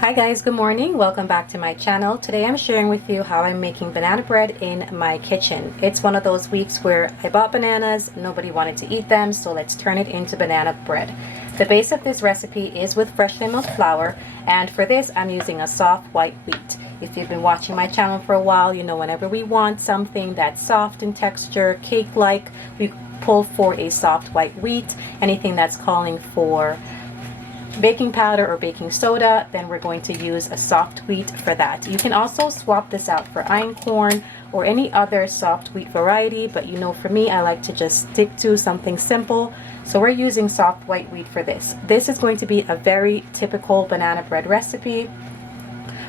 Hi guys, good morning. Welcome back to my channel. Today I'm sharing with you how I'm making banana bread in my kitchen. It's one of those weeks where I bought bananas, nobody wanted to eat them, so let's turn it into banana bread. The base of this recipe is with freshly milled flour, and for this I'm using a soft white wheat. If you've been watching my channel for a while, you know whenever we want something that's soft in texture, cake-like, we pull for a soft white wheat. Anything that's calling for baking powder or baking soda, then we're going to use a soft wheat for that. You can also swap this out for einkorn or any other soft wheat variety, but you know, for me, I like to just stick to something simple. So we're using soft white wheat for this. This is going to be a very typical banana bread recipe.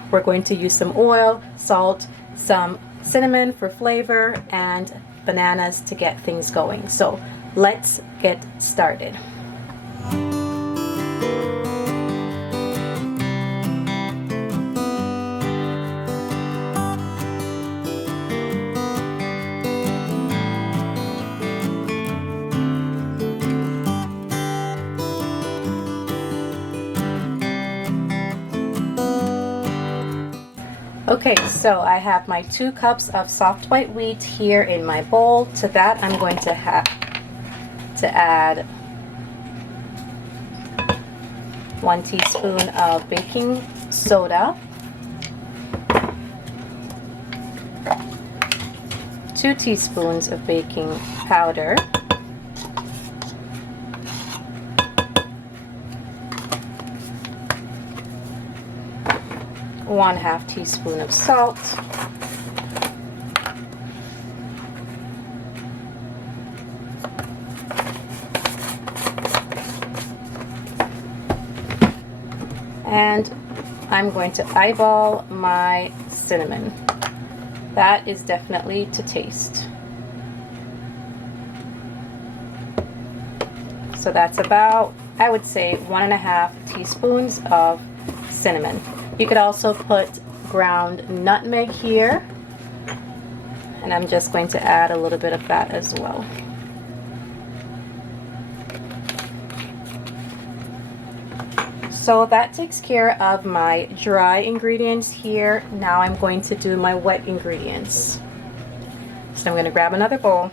We're going to use some oil, salt, some cinnamon for flavor, and bananas to get things going. So let's get started. Okay, so I have my 2 cups of soft white wheat here in my bowl. To that, I'm going to have to add 1 teaspoon of baking soda, 2 teaspoons of baking powder, 1/2 teaspoon of salt, and I'm going to eyeball my cinnamon. That is definitely to taste. So that's about, I would say, 1.5 teaspoons of cinnamon. You could also put ground nutmeg here, and I'm just going to add a little bit of that as well. So that takes care of my dry ingredients here. Now I'm going to do my wet ingredients. So I'm going to grab another bowl.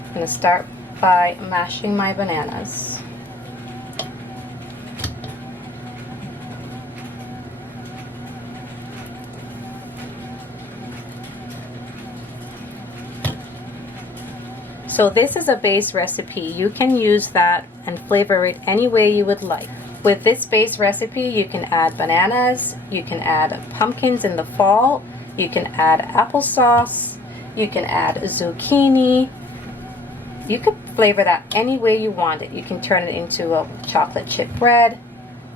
I'm going to start by mashing my bananas. So this is a base recipe. You can use that and flavor it any way you would like. With this base recipe, you can add bananas, you can add pumpkins in the fall, you can add applesauce, you can add zucchini. You could flavor that any way you want it. You can turn it into a chocolate chip bread,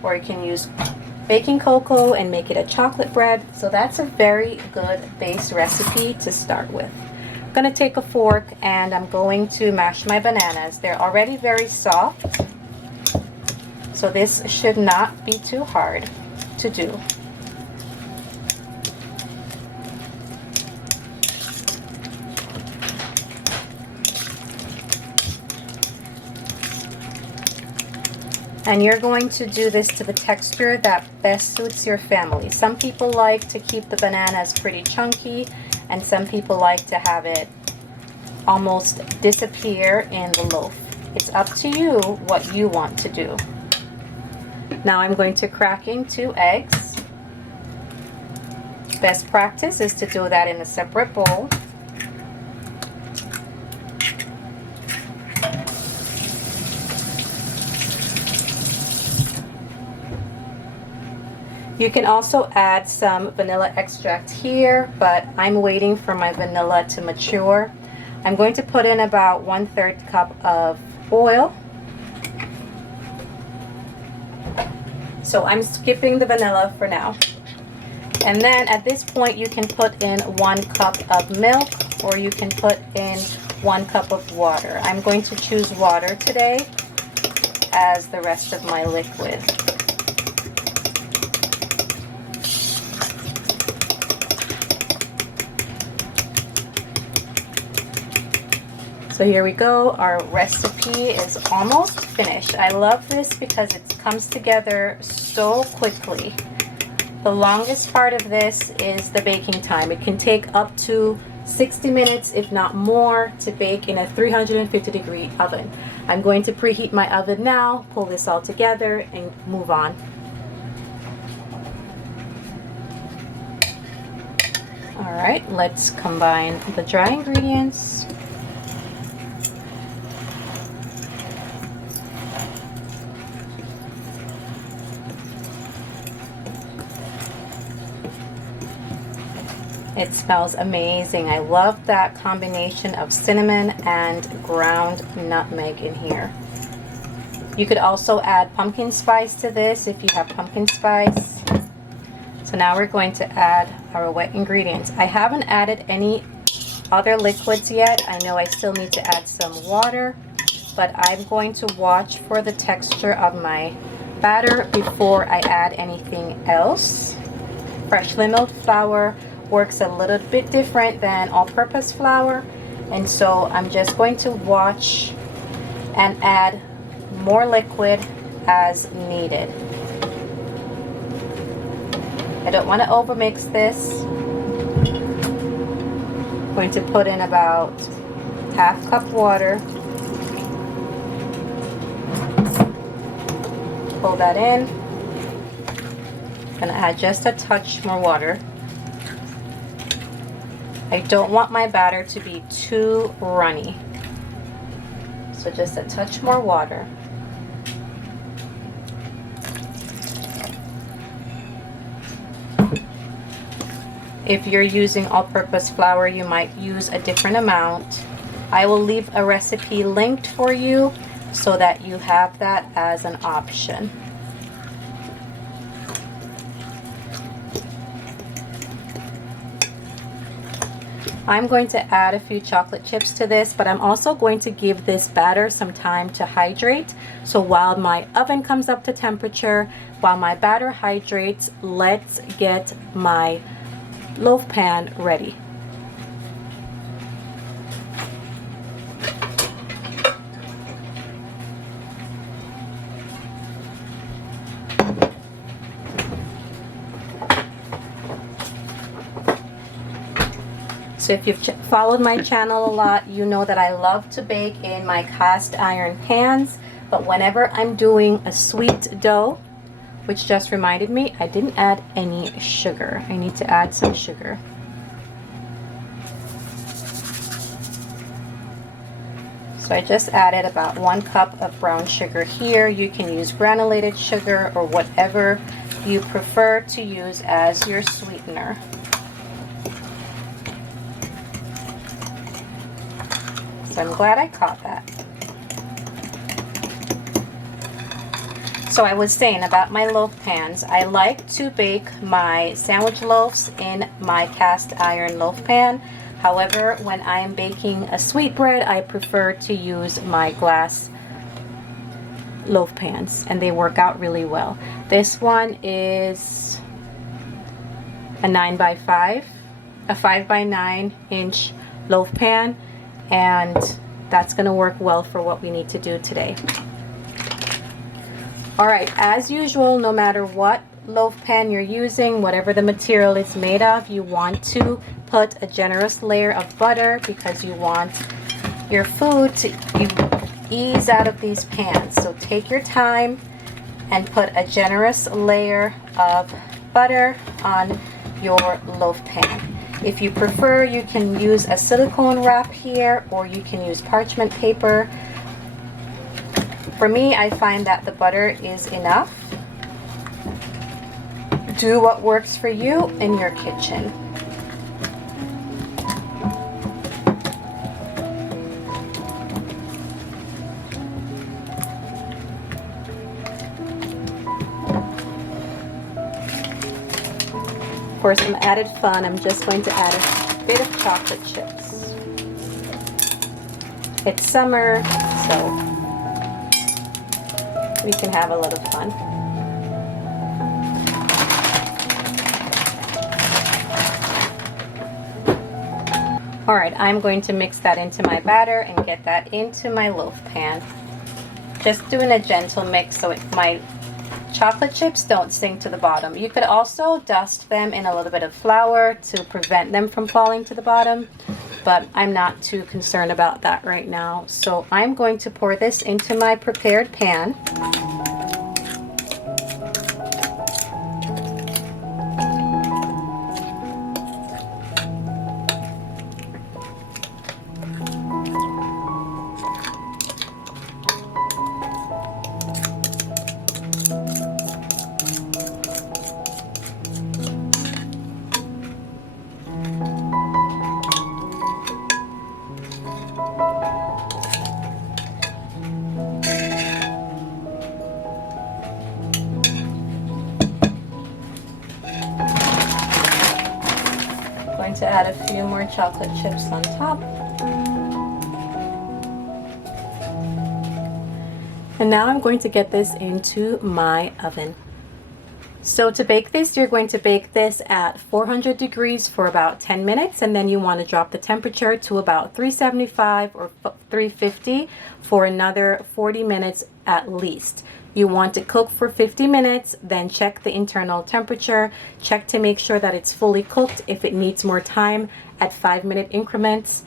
or you can use baking cocoa and make it a chocolate bread. So that's a very good base recipe to start with. I'm going to take a fork and I'm going to mash my bananas. They're already very soft, so this should not be too hard to do. And you're going to do this to the texture that best suits your family. Some people like to keep the bananas pretty chunky, and some people like to have it almost disappear in the loaf. It's up to you what you want to do. Now I'm going to crack in 2 eggs. Best practice is to do that in a separate bowl. You can also add some vanilla extract here, but I'm waiting for my vanilla to mature. I'm going to put in about 1/3 cup of oil. So I'm skipping the vanilla for now. And then at this point you can put in 1 cup of milk, or you can put in 1 cup of water. I'm going to choose water today as the rest of my liquid. So here we go. Our recipe is almost finished. I love this because it comes together so quickly. The longest part of this is the baking time. It can take up to 60 minutes, if not more, to bake in a 350-degree oven. I'm going to preheat my oven now, pull this all together, and move on. All right, let's combine the dry ingredients. It smells amazing. I love that combination of cinnamon and ground nutmeg in here. You could also add pumpkin spice to this if you have pumpkin spice. So now we're going to add our wet ingredients. I haven't added any other liquids yet. I know I still need to add some water, but I'm going to watch for the texture of my batter before I add anything else. Freshly milled flour works a little bit different than all-purpose flour, and so I'm just going to watch and add more liquid as needed. I don't want to overmix this. I'm going to put in about half cup water. Pull that in. Gonna add just a touch more water. I don't want my batter to be too runny, so just a touch more water. If you're using all-purpose flour, you might use a different amount. I will leave a recipe linked for you so that you have that as an option. I'm going to add a few chocolate chips to this, but I'm also going to give this batter some time to hydrate. So while my oven comes up to temperature, while my batter hydrates, let's get my loaf pan ready. So if you've followed my channel a lot, you know that I love to bake in my cast iron pans, but whenever I'm doing a sweet dough, which just reminded me, I didn't add any sugar. I need to add some sugar. So I just added about 1 cup of brown sugar here. You can use granulated sugar or whatever you prefer to use as your sweetener. So I'm glad I caught that. So I was saying about my loaf pans, I like to bake my sandwich loaves in my cast iron loaf pan. However, when I am baking a sweetbread, I prefer to use my glass loaf pans, and they work out really well. This one is a 9x5, a 5x9 inch loaf pan, and that's going to work well for what we need to do today. Alright, as usual, no matter what loaf pan you're using, whatever the material is made of, you want to put a generous layer of butter because you want your food to ease out of these pans. So take your time and put a generous layer of butter on your loaf pan. If you prefer, you can use a silicone wrap here, or you can use parchment paper. For me, I find that the butter is enough. Do what works for you in your kitchen. For some added fun, I'm just going to add a bit of chocolate chips. It's summer, so we can have a little fun. All right, I'm going to mix that into my batter and get that into my loaf pan. Just doing a gentle mix so my chocolate chips don't sink to the bottom. You could also dust them in a little bit of flour to prevent them from falling to the bottom, but I'm not too concerned about that right now. So I'm going to pour this into my prepared pan. Going to add a few more chocolate chips on top. And now I'm going to get this into my oven. So to bake this, you're going to bake this at 400 degrees for about 10 minutes, and then you want to drop the temperature to about 375 or 350 for another 40 minutes at least. You want to cook for 50 minutes, then check the internal temperature. Check to make sure that it's fully cooked. If it needs more time, at 5-minute increments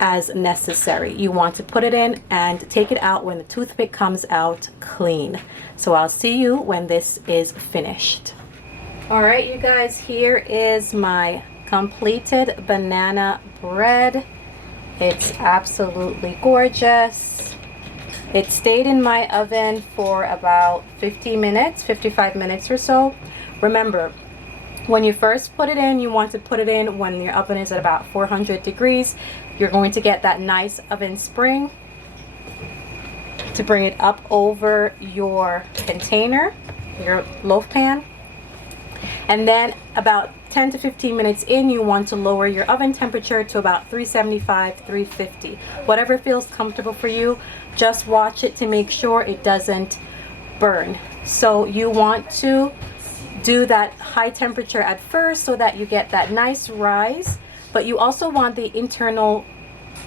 as necessary. You want to put it in and take it out when the toothpick comes out clean. So I'll see you when this is finished. All right, you guys, here is my completed banana bread. It's absolutely gorgeous. It stayed in my oven for about 50 minutes, 55 minutes or so. Remember, when you first put it in, you want to put it in when your oven is at about 400 degrees. You're going to get that nice oven spring to bring it up over your container, your loaf pan. And then about 10 to 15 minutes in, you want to lower your oven temperature to about 375, 350. Whatever feels comfortable for you. Just watch it to make sure it doesn't burn. So you want to do that high temperature at first so that you get that nice rise, but you also want the internal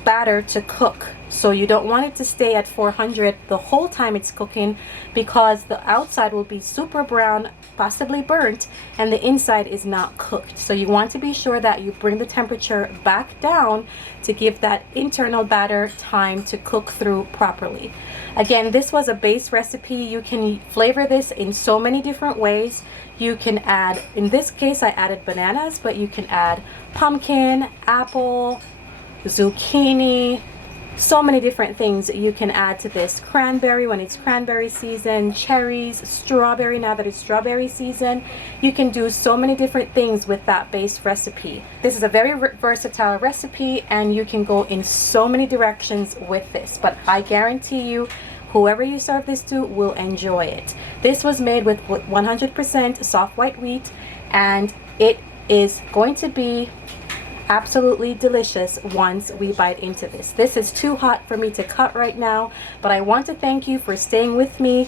batter to cook. So you don't want it to stay at 400 the whole time it's cooking, because the outside will be super brown, possibly burnt, and the inside is not cooked. So you want to be sure that you bring the temperature back down to give that internal batter time to cook through properly. Again, this was a base recipe. You can flavor this in so many different ways. You can add, in this case I added bananas, but you can add pumpkin, apple, zucchini, so many different things you can add to this. Cranberry when it's cranberry season, cherries, strawberry now that it's strawberry season. You can do so many different things with that base recipe. This is a very versatile recipe and you can go in so many directions with this, but I guarantee you whoever you serve this to will enjoy it. This was made with 100% soft white wheat, and it is going to be absolutely delicious once we bite into this. This is too hot for me to cut right now, but I want to thank you for staying with me.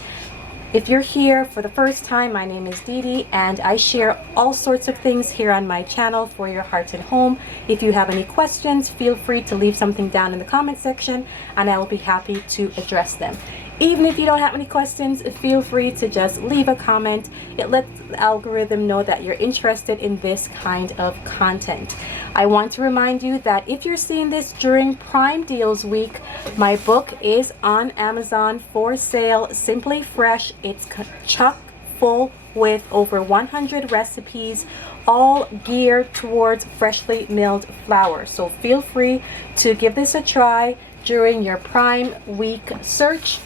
If you're here for the first time, my name is Dee Dee, and I share all sorts of things here on my channel for your heart and home. If you have any questions, feel free to leave something down in the comment section, and I will be happy to address them. Even if you don't have any questions, feel free to just leave a comment. It lets the algorithm know that you're interested in this kind of content. I want to remind you that if you're seeing this during Prime Deals Week, my book is on Amazon for sale, Simply Fresh. It's chock full with over 100 recipes, all geared towards freshly milled flour. So feel free to give this a try during your Prime Week search.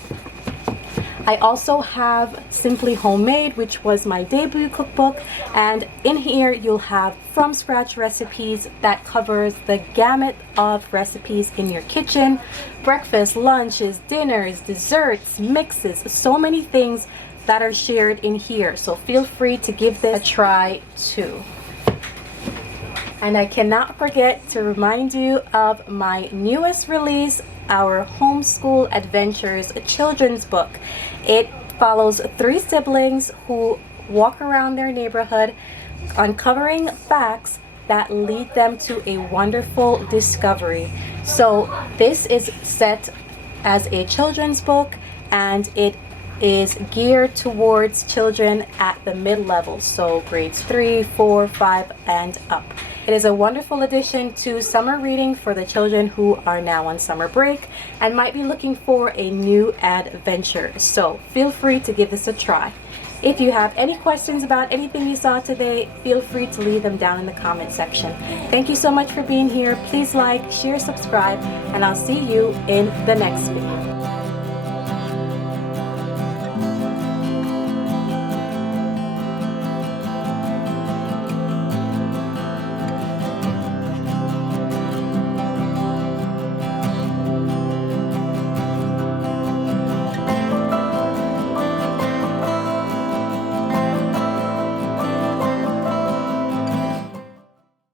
I also have Simply Homemade, which was my debut cookbook, and in here you'll have from scratch recipes that covers the gamut of recipes in your kitchen: breakfast, lunches, dinners, desserts, mixes, so many things that are shared in here. So feel free to give this a try too. And I cannot forget to remind you of my newest release, our Homeschool Adventures children's book. It follows 3 siblings who walk around their neighborhood uncovering facts that lead them to a wonderful discovery. So this is set as a children's book, and it is geared towards children at the mid-level, so grades 3, 4, 5, and up. It is a wonderful addition to summer reading for the children who are now on summer break and might be looking for a new adventure. So feel free to give this a try. If you have any questions about anything you saw today, feel free to leave them down in the comment section. Thank you so much for being here. Please like, share, subscribe, and I'll see you in the next video.